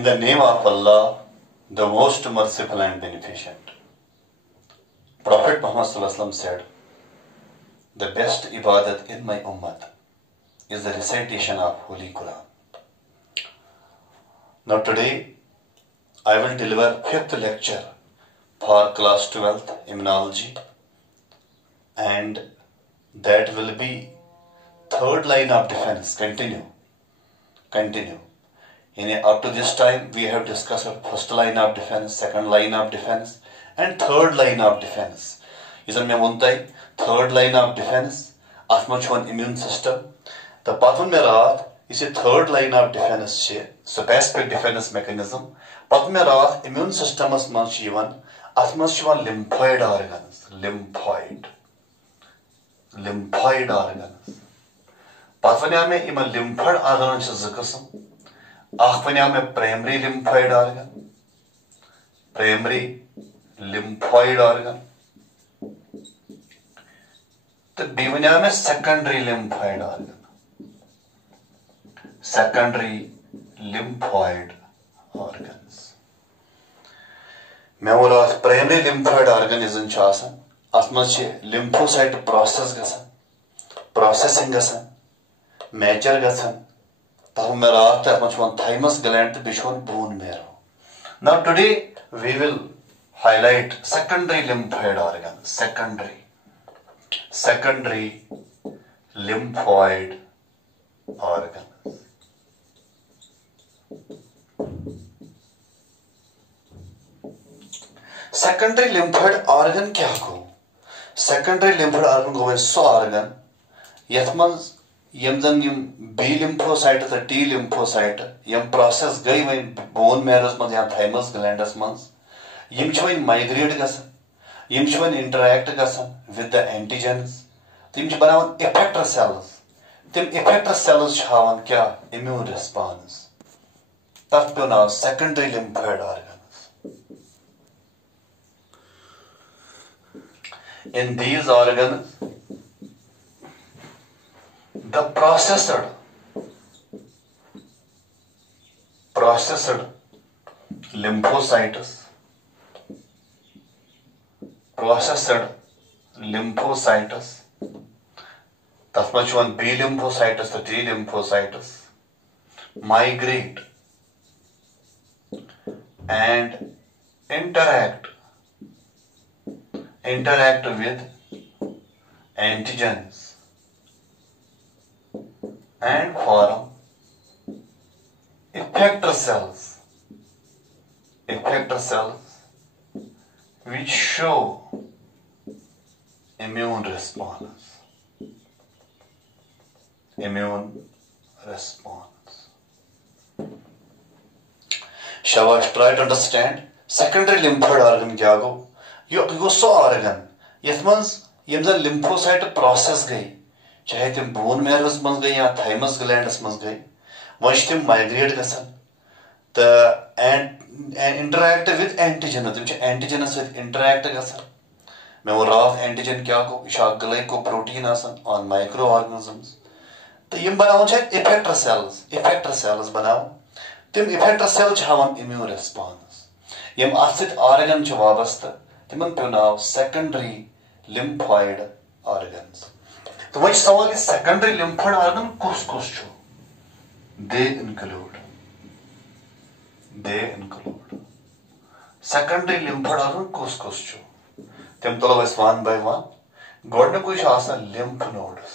In the name of Allah, the most merciful and beneficent. Prophet Muhammad said, the best ibadat in my ummah is the recitation of Holy Quran. Now today, I will deliver 5th lecture for class 12th immunology, and that will be third line of defense. Continue. Up to this time, we have discussed first line of defense, second line of defense, and third line of defense. Isn't me one third line of defense? Asma chon immune system. The pathun me raat is a third line of defense che specific defense mechanism. Pathun me raat immune system as man chivan asma chivan lymphoid organs. Lymphoid organs. Pathun me ima lymphoid organs che zakasam. Akhvanya में primary lymphoid organ, तो बीवन्या में secondary lymphoid organs. मैं वो रात primary lymphoid organism चाहता, असमझ lymphocyte processing गसन, major गसन. Thymus gland bone marrow. Now today we will highlight secondary lymphoid organs. Secondary lymphoid organs. Secondary lymphoid organ क्या को? Secondary lymphoid organ को सो organ यथमंस यम B lymphocyte तो T lymphocyte यम process गई वही bone marrow मं या thymus gland मं यम चुवन migrate गसन Yama चुवन interact गसन with the antigens तो यम चुवन बनावन effector cells तिम effector cells छावन क्या immune response तब पे ना secondary lymphoid organs. In these organs the processed lymphocytes that's much one B lymphocytes the T lymphocytes migrate and interact with antigens and form effector cells which show immune response. Shabash, try to understand secondary lymphoid organ क्या गो? यो सो organ यथमंस यमजन lymphocyte process गई चाहे तुम bone मैरोस मं गई या thymus ग्लैंडस मं गई वह तुम माइग्रेट गसन तो इंटरैक्ट विद एंटीजन तुम एंटीजन इंटरैक्ट गसन मैं वो रात एंटीजन क्या को ग्लाइकोप्रोटीन आसन ऑन माइक्रो ऑर्गेनिजम्स तो यम बनावन इफेक्टर सेल्स बनावन तुम इफेक्टर सेल छावन इम्यून रिस्पांस यम आसित ऑर्गन छ वाबस्त तिमन पे नाव सेकेंडरी लिम्फॉइड ऑर्गन्स. तो वही सवाल है सेकेंडरी लिम्फोइड ऑर्गन कुछ छो they include secondary lymphoid organ कुछ छो तम तलो बस one by one गोड ने कुछ आसान lymph nodes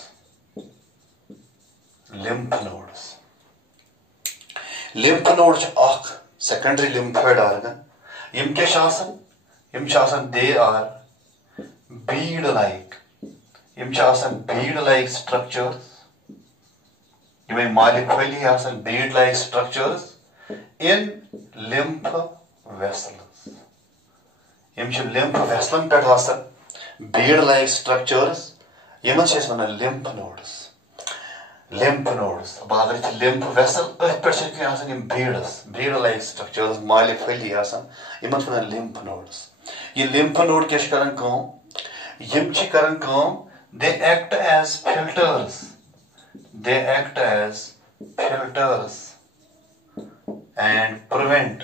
छ आख secondary lymphoid organ यम क्या आसान they are bead like structures. You may molecularly have some bead like structures in lymph vessels. Yem lymph vessel pe bead like structures. Yemen says one lymph nodes. About lymph vessel, bead like structures, molecularly have some. Yemen says lymph nodes. Ye lymph node क्या करन काम? Yem करन काम. They act as filters and prevent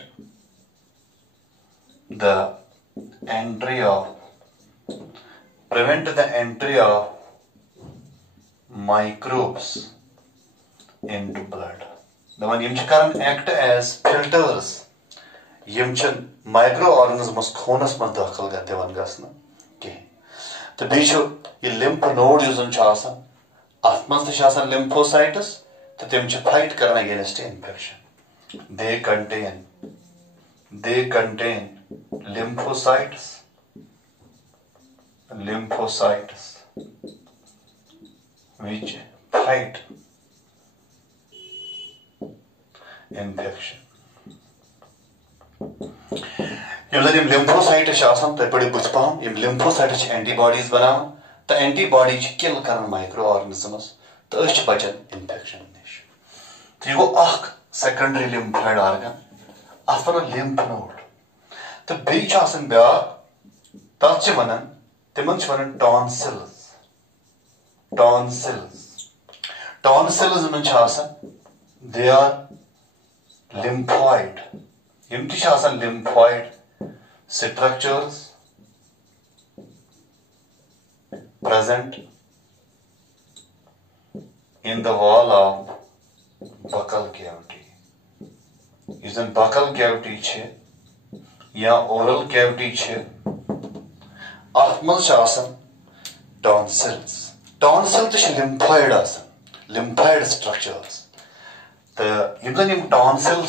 the entry of microbes into blood. Davan yim karan act as filters. Yim microorganisms खूनस मज दाखिल दिवान गसना कहीं तो बीचो ये lymph node युजन आसान अथ मज त lymphocytes तो तिम फाइट करना against infection. They contain lymphocytes which fight infection. Yama lymphocytes तो बड़े बुझ पाम यम lymphocytes antibodies बना तो antibodies किल करन microorganisms तो अस बचन infection निश तो ये गो secondary lymphoid organ अथवा lymph node तो बीच आसन ब्या तथ वनन तिमन वनन tonsils मन they are lymphoid Yama lymphoid structures present in the wall of buccal cavity. Is in buccal cavity छे या oral cavity छे अथमल tonsils. Tonsil तो lymphoid lymphoid structures. तो यम tonsil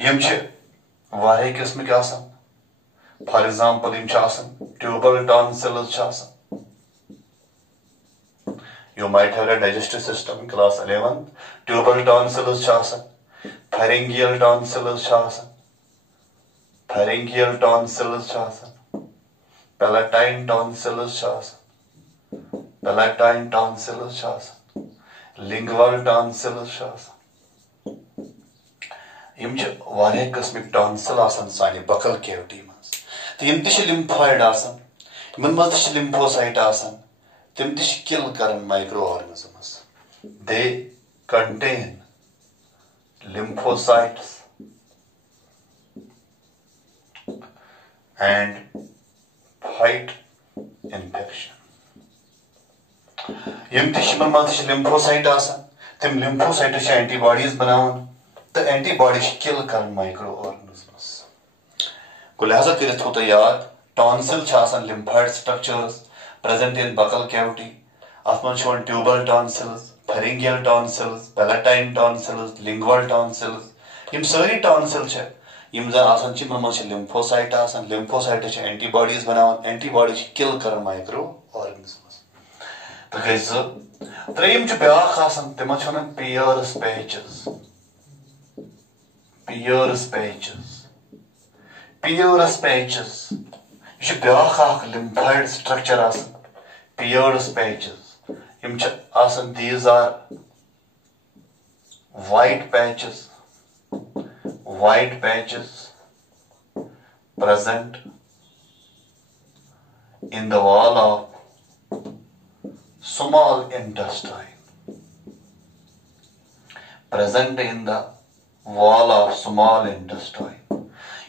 यम वारे किस्म के for example Yama tubal tonsils You might have read digestive system in class 11. Tubal tonsils pharyngeal tonsils palatine tonsils lingual tonsils यम वारे किस्मिक tonsil सानी बकल कैविटी मज तो यम lymphoid यमन मज lymphocyte तिम किल करन microorganisms. They contain lymphocytes and fight infection. यम मज lymphocyte तिम lymphocyte antibodies बनावन तो antibodies kill करन microorganisms. को लिहाजा करित हो तो याद tonsil lymphoid structures present in buccal cavity. Athman shown tubal tonsils, pharyngeal tonsils, palatine tonsils, lingual tonsils. Yim sari tonsils है. Yim जन आसन ची मन lymphocyte lymphocyte चे antibodies बनावन antibodies kill करन microorganisms. तो कैसे? तो यम च ब्याख आसन तिमन छोन Peyer's patches. ये ब्याख lymphoid structure Peyer's patches. These are white patches present in the wall of small intestine.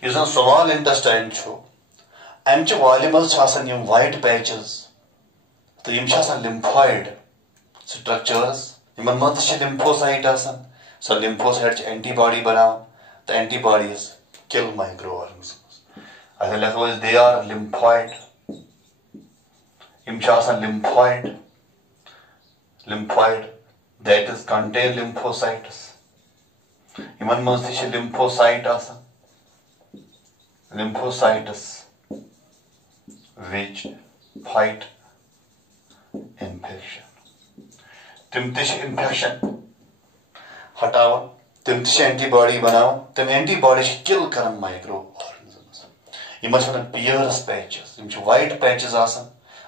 Is a small intestine show. I'm volumes yum white patches. The yim lymphoid structures. Yman lymphocyte so lymphocytes antibody banav. The antibodies kill microorganisms. Otherwise they are lymphoid. Yim lymphoid that is contain lymphocytes. Yman lymphocytes which fight infection. Infection hatavan, antibody banavan, antibodies kill current microorganisms. Imagine Peyer's patches, white patches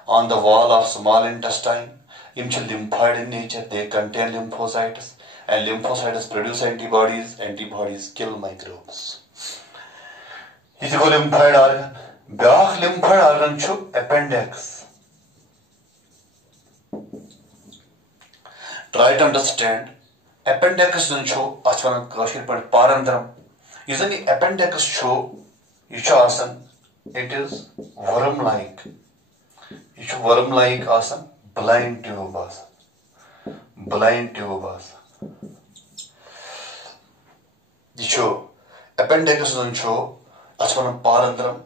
on the wall of small intestine. Lymphoid in nature, they contain lymphocytes, and lymphocytes produce antibodies kill microbes. This is a lymphoid organ. Bach lymphoid organ is appendix. Try to understand appendix zan chu atvan kashir par parandram isn't the appendix chu asan it is worm like worm like asan blind tube asan appendix zan chu atvan parandram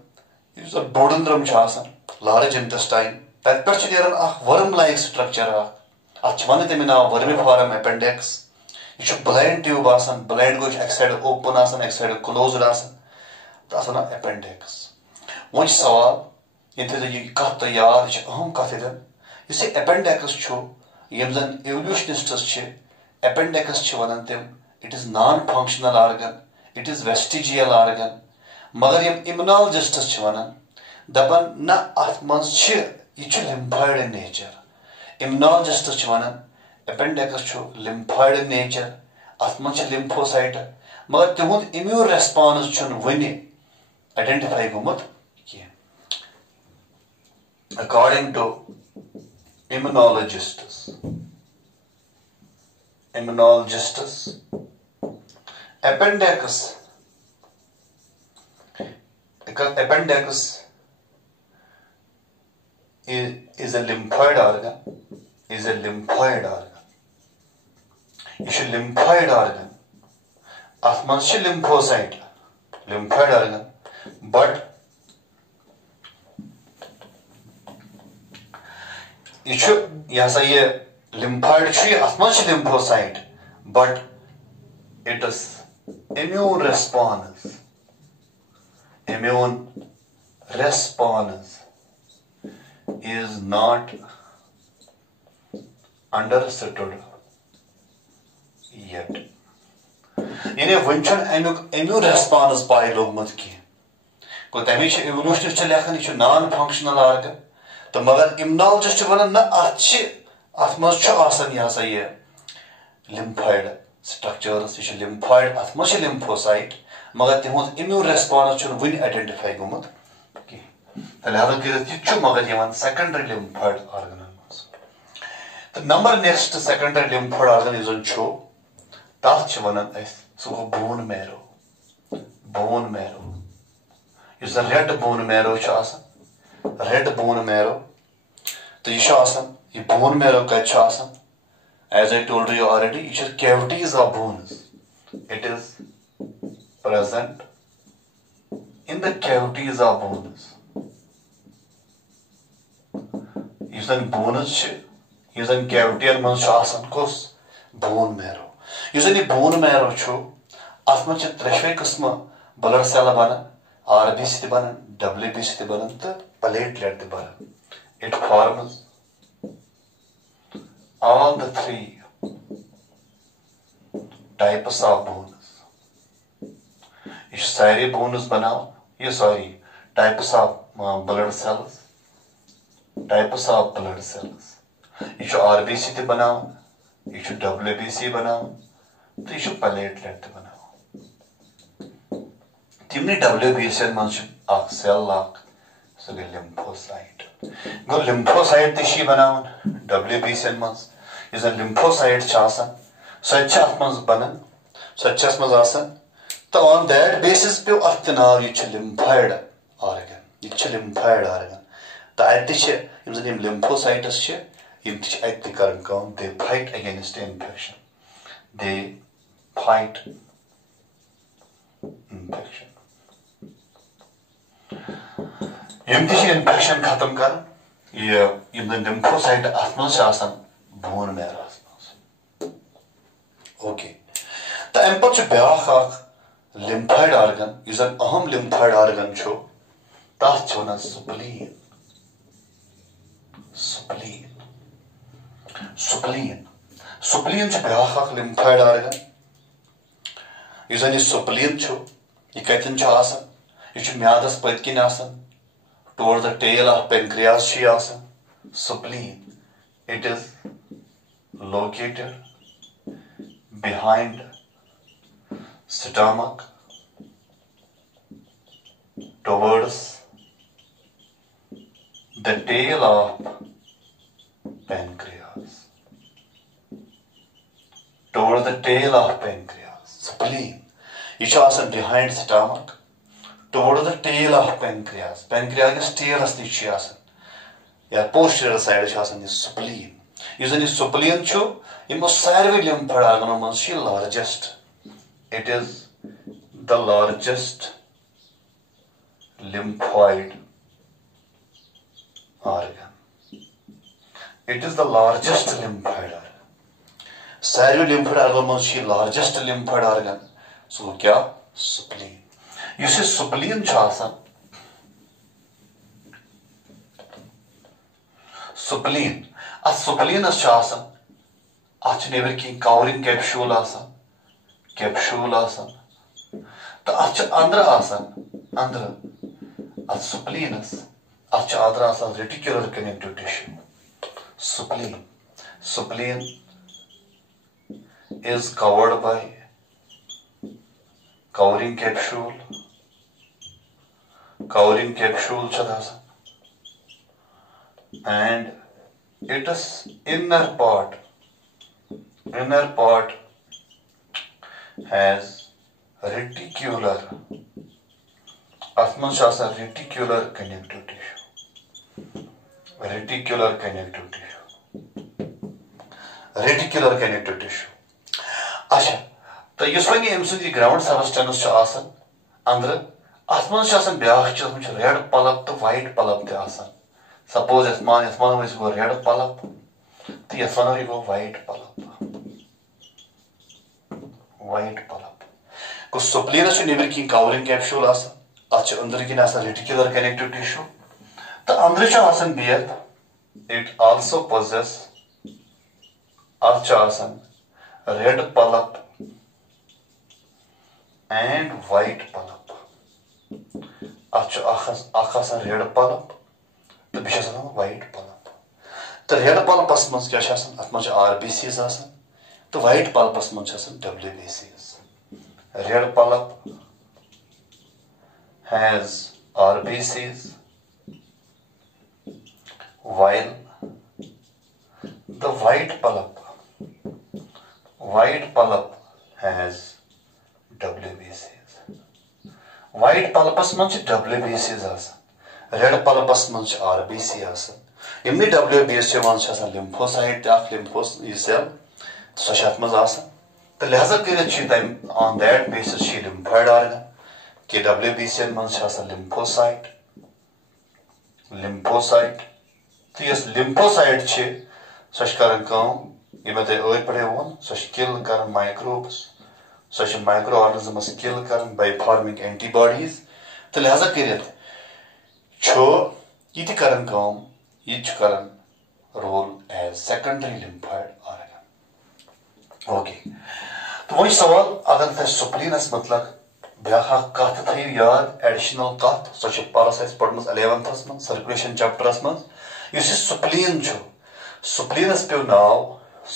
is a bodandram chu asan large intestine that particular worm like structure atvan temina vermiform appendix you blind tube asan blind goes x side open asan x side closed asan that's an appendix one sawal into the cut the yard cut you see appendix chu yemzan evolutionists che appendix chu wanantem it is non functional organ it is vestigial organ magar yem immunologists chu wanan dapan na atmans che you lymphoid in nature immunologists chu wanan appendix chu lymphoid in nature atman chu lymphocyte magar tihund immune response chun wini identify gumut ki according to immunologists appendix is a lymphoid organ you should lymphoid organ atman should lymphocyte lymphoid organ but you should lymphoid should atman should lymphocyte but it is immune response is not understood yet यानी वंचन immune response पाई लोग मत की को तमिश evolutionist लेखन ये non functional organ तो मगर immunologist वनन न atmos छु आसन ये lymphoid structures ये lymphoid atmos lymphocyte मगर तिहुं immune response छु win identify गुमत की तलिहाजा गिरत ये छु मगर ये secondary lymphoid organ the number next secondary lymphoid organ is on छु ताथ छु वनन so bone marrow is the red bone marrow छु आसन red bone marrow तो ये छु आसन ये bone marrow का छु आसन as I told you already it is cavities of bones it is present in the cavities of bones Usan bones usan cavity and man shasan kos bone marrow usan ye bone marrow chu atma ch treshwe qisma blood cell bana RBC te bana WBC te bana ta platelet te bana it forms all the three types of bones ish sare bones banao ye sorry types of blood cells types of blood cells you should RBC te banao you should WBC banao to you should platelet te banao timne WBC man should cell lock so the lymphocyte go lymphocyte te shi banao WBC man is a lymphocyte chasan such atmans banan such asmas asan so on that basis pe atnaw you should lymphoid organ the addition in the name lymphocytes they fight against infection they fight infection infection khatam kar ye in the lymphocyte atmas asan bone marrow okay the empathy beakh lymphoid organ is an aham lymphoid organ chu tas chona spleen chu beakh lymphoid organ is an spleen chu ye katin chu asan ye chu myadas patkin asan toward the tail of pancreas chi asan spleen it is located behind stomach towards the tail of pancreas toward the tail of pancreas. Spleen. It is behind stomach. Toward the tail of pancreas. Pancreas is tail as the या posterior side is spleen. Using spleen chu, it must serve lymph organ largest. It is the largest lymphoid organ. It is the largest lymphoid organ. Serve lymphoid organ must largest lymphoid organ. So kya? Spleen. You see spleen chasa. Spleen. A spleen is chasa. Ach never king covering capsule asa. Capsule asa. The ach andra asa. Andra. A spleen is. Ach andra asa reticular connective tissue. Spleen. Spleen is covered by covering capsule. Covering capsule chadasa. And it is inner part has reticular reticular connective tissue. Reticular connective tissue. Reticular connective tissue. Asha, तो yes वनी एमसुंदी ground substance आसन अंदर आसमान आसन ब्याख चीज red पलप तो white पलप ते आसन suppose आसमान वैसे गो रेड पलप तो यस वनो गो वाइट पलप को स्प्लीन छ नेबर की कवरिंग कैप्सूल आसन अच्छा अंदर की आसन रेटिकुलर कनेक्टिव टिश्यू तो अंदर छ आसन बियत इट आल्सो पोजेस अच्छा आसन red पलप and white polyp. Achas red polyp. The bish white polyp. The red polypus mans kya shasan at much RBCs asan. The white polypus mans shasan WBCs. Red polyp has RBCs while the white polyp has WBCs. White polypus manch WBCs asan. Red polypus manch RBC asan. Imni WBC manch asan lymphocyte of lymphocyte cell. So shatmaz asan. The lihaza kire chi time on that basis chi lymphoid organ. Ke WBC manch asan lymphocyte. So yes lymphocyte chi such karan kaam. Imate oil pade one such kill karan microbes. Such microorganisms kill by forming antibodies. तो लिहाजा करियत छो ये करन काम ये करन role as secondary lymphoid organ. Okay तो वही सवाल अगर तस स्प्लीनस मतलब ब्याखा कथ थी याद एडिशनल कथ सच पारस पढ़मस 11th मन सर्कुलेशन चैप्टरस मन युस स्प्लीन छो स्प्लीनस पे नाव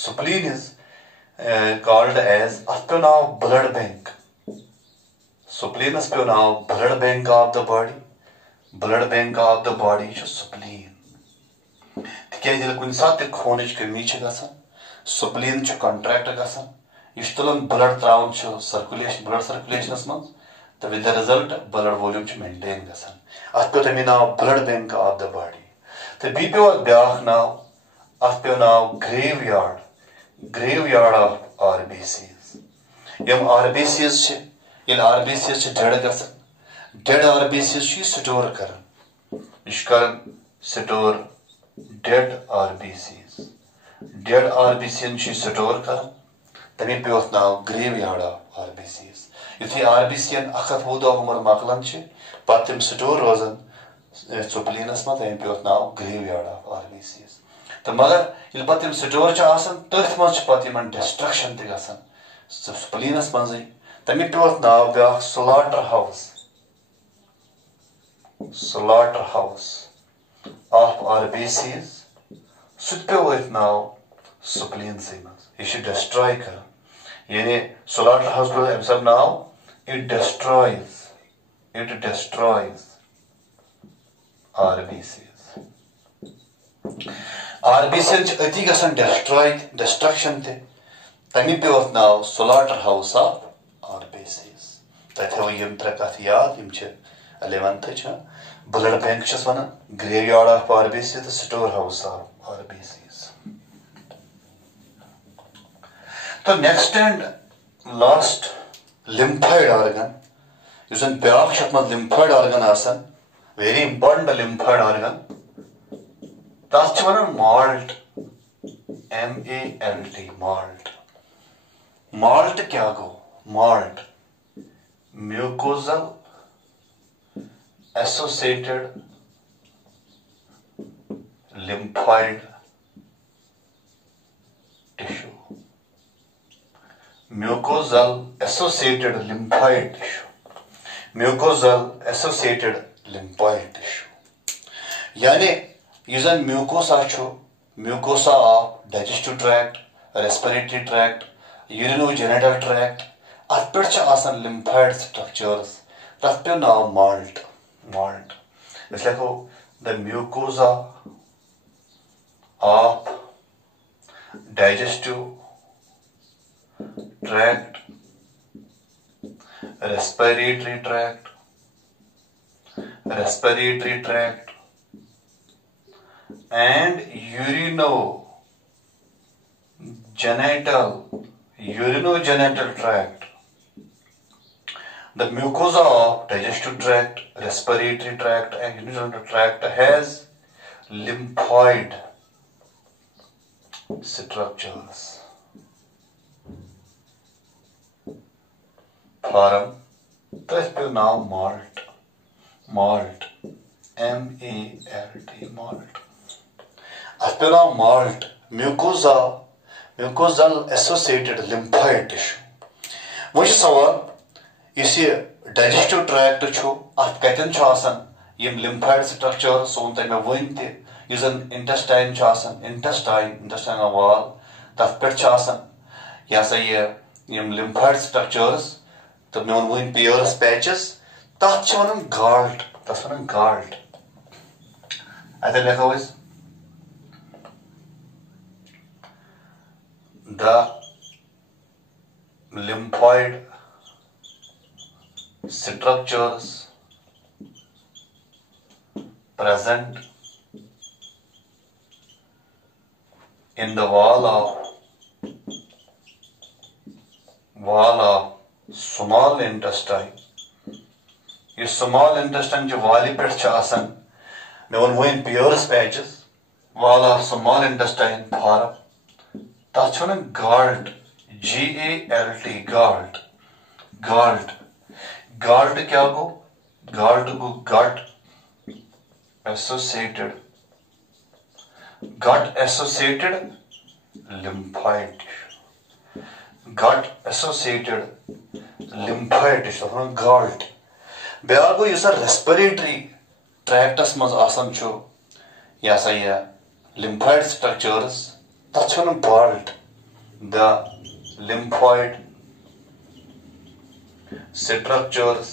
spleen is called as now blood bank. Spleen is now blood bank of the body. Blood bank of the body is spleen. Because if you have a chronic spleen is contract. If you have blood circulation, blood circulation, then with the result, blood volume is maintained. That's now blood bank of the body. The people now graveyard of RBCs. Yam RBCs in RBCs dead RBCs store karan. Ishkaran store dead RBCs. Dead RBCs store karan. Tami pe now graveyard of RBCs. If the RBC and akhat hoda umar maklanche, patim store rosen soplinas mat tami pe now graveyard of RBCs. तो मगर ये पत्तिम store च आसन तथ मज पत्तिमन destruction ते गसन स्प्लीनस मंजै तमी पे नाव ब्याख स्लॉटर हाउस ऑफ RBCs सुत पे नाव स्प्लीन से मज ये डिस्ट्रॉय कर यानी स्लॉटर हाउस को हम सब नाव इट डिस्ट्रॉयज RBCs अति गसन डिस्ट्रक्शन ते तमी पे नाव स्लॉटर हाउस ऑफ आरबीसीज तथो यम त्रे कथ याद यम 11th ब्लड बैंक वन ग्रेवयार्ड ऑफ आरबीसी तो स्टोर हाउस ऑफ आरबीसीज। तो next and last lymphoid organ is ब्याक लिम्फॉइड ऑर्गन आसान वेरी इंपॉर्टेंट लिम्फॉइड ऑर्गन तथ वन माल्ट MALT माल्ट। माल्ट क्या गो MALT mucosal associated lymphoid tissue mucosal associated lymphoid tissue mucosal associated lymphoid tissue यानी यह mucosa mucosa of digestive tract respiratory tract urinogenital tract अत पे lymphoid structures तथ पे नाव माल्ट माल्ट इस लिखो the mucosa of digestive tract respiratory tract and urinogenital tract. The mucosa of digestive tract, respiratory tract and urinary tract has lymphoid structures. Form this is now malt MALT malt aspera malt mucosal associated lymphoid tissue वो सवाल इस digestive tract अत कतन यम lymphoid structure सोन तक मे one तन intestine intestine वाल तथ पे यह सा यम लिम्फॉइड स्ट्रक्चर्स तो मे वन पियर्स पैचेस तथ वन गाल्ट तथ वन गाल्ट अत लिखो the lymphoid structures present in the wall of small intestine ये small intestine जो वाली पे मे वन Peyer's patches wall of small intestine form तथ गाल्ट GALT गाल्ट गाल्ट गाल्ट क्या गो गाल्ट गो गट एसोसिएटेड लिम्फॉइड गट एसोसिएटेड लिम्फॉइड गाल्ट ब्या गो रेस्पिरेटरी ट्रैक्टस मज आसान यह सा यह लिम्फॉइड स्ट्रक्चर्स तथ BALT the lymphoid structures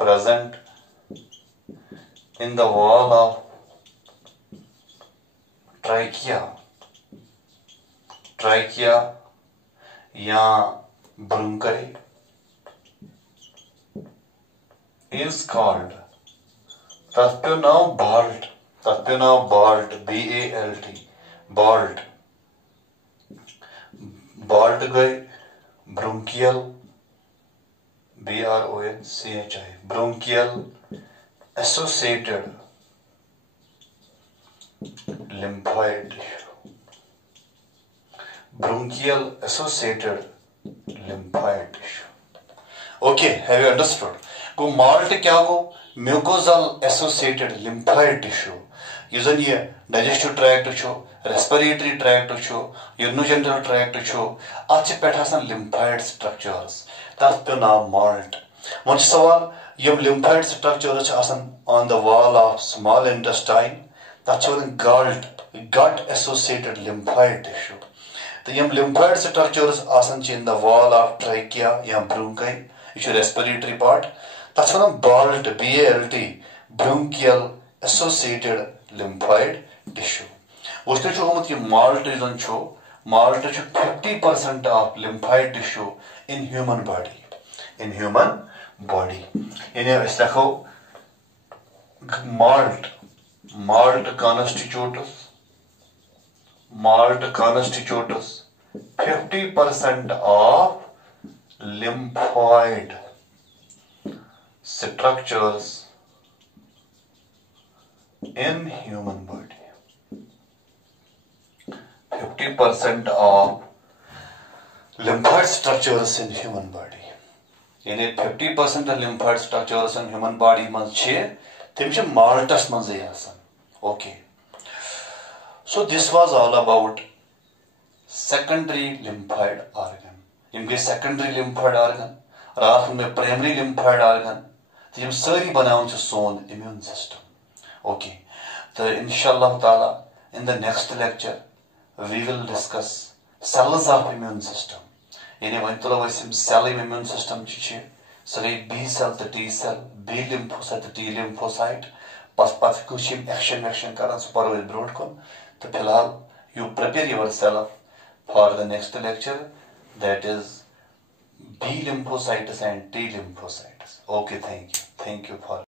present in the wall of trachea या bronchi is called तथ पे नाव BALT BALT BALT गई bronchial BRONCHI bronchial associated lymphoid bronchial associated lymphoid tissue. Okay, have you understood? Go malt क्या गो mucosal associated lymphoid tissue यह जन ये digestive tract respiratory tract urinogenital tract अत पे lymphoid structures तथ पे नाव माल्ट वो सवाल यम lymphoid structures on the wall of small intestine तथ GALT gut associated lymphoid tissue तो यम lymphoid structures in the wall of trachea या ब्रोंकाई यह रेस्पिरेटरी पार्ट तथ BALT BALT bronchial associated lymphoid tissue वुचन होमुत कि MALT 50% of lymphoid tissue in human body यानी लिखो MALT constitutes 50% of lymphoid structures in human body. 50% of lymphoid structures in human body. यानी 50% of lymphoid structures in human body मज तिम माल्टस मजे okay so this was all about secondary lymphoid organ यम गई secondary lymphoid organ रात में primary lymphoid organ तो यम सारी बनावन सोन इम्यून सिस्टम ओके तो इंशाअल्लाह ताला in the next lecture we will discuss cells of immune system यानी वन तुलो सेल इम्यून सिस्टम सह गई बी सेल तो टी सेल बी लिम्फोसाइट तो टी लिम्फोसाइट पत एक्शन वैक्शन कर पो ब्रो कुन तो फिलहाल you prepare yourself for the next lecture that is B lymphocytes and T lymphocytes okay thank you for